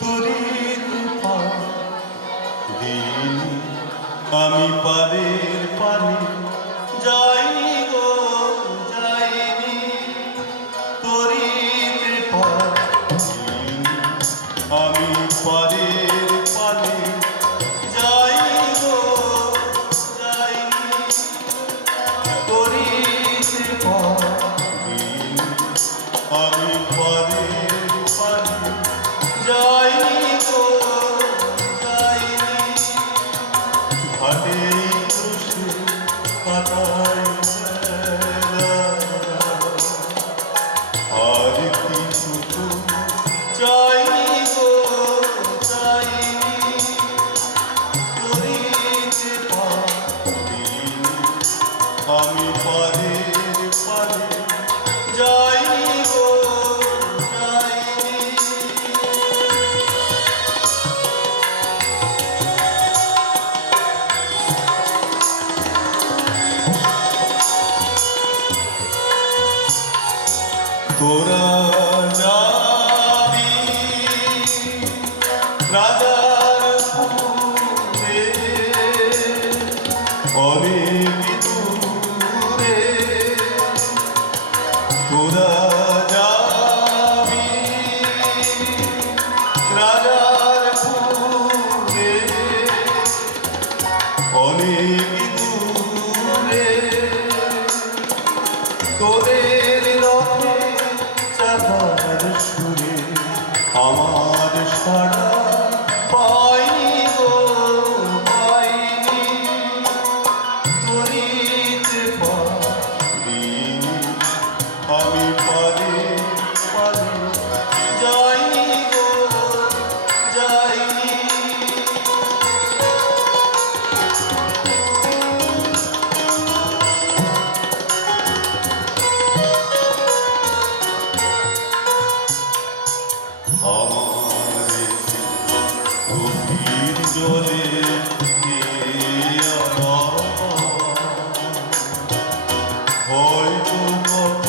তরিত দিন আমি পারের পানে যাইনি গো যাইনি তরিত দিন আমি পারের পানে যাইনি গো যাইনি তরিত দিন আমি পারের পানে যাইনি গো যাইনি ঘাটে বসে কাটাই আর কিছু তো চাইনি গো চাইনি করিতে পারি আমি পারের পারে যাইনি গো যাইনি তোরা যাবি রাজার পুরে অনেক দূরে তোরা যাবি রাজার পুরে অনেক দূরে তোদের রথে চাঁদার সুরে আমার সাড়া পাইনি গো পাইনি তরিতে পারি আমি পারে পারে যাইনি গো যাইনি আমার গভীর জলে হয়তো কত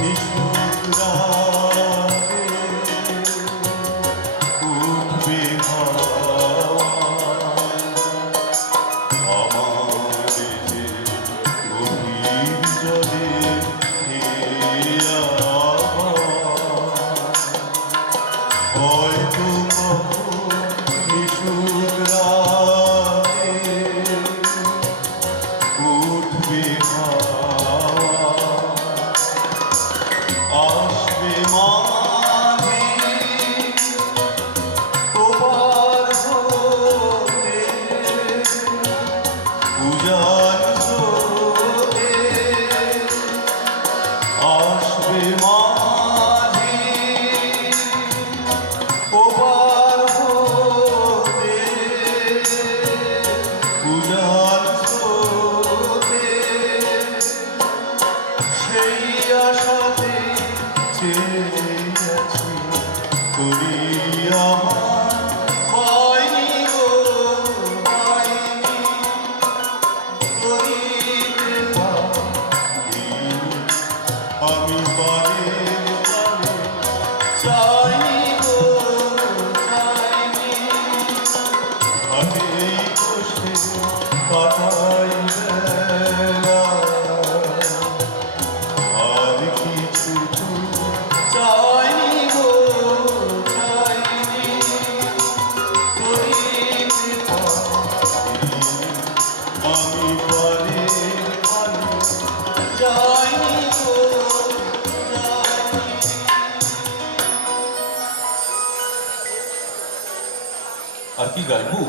নিশুত রাতে উঠবে আমার যে গভীর জলে হয়তো নিশুত রাতে উঠবে আসবে মাঝে তোবার হতে উজান হতে আসবে মাঝে ওবার হতে উজান হতে সেই আশাতে চেয়ে আছি করি আমার পাইনি গো পাইনি করিতে পারি আমি পারের পারে চাইনি গো চাইনি ঘাটে বসে কাটাই বেলা আর কিছু তো চাইনি গো চাইনি করিতে পারি আমি পারের পারে যাইনি গো যাইনি। আর কি গাইবো?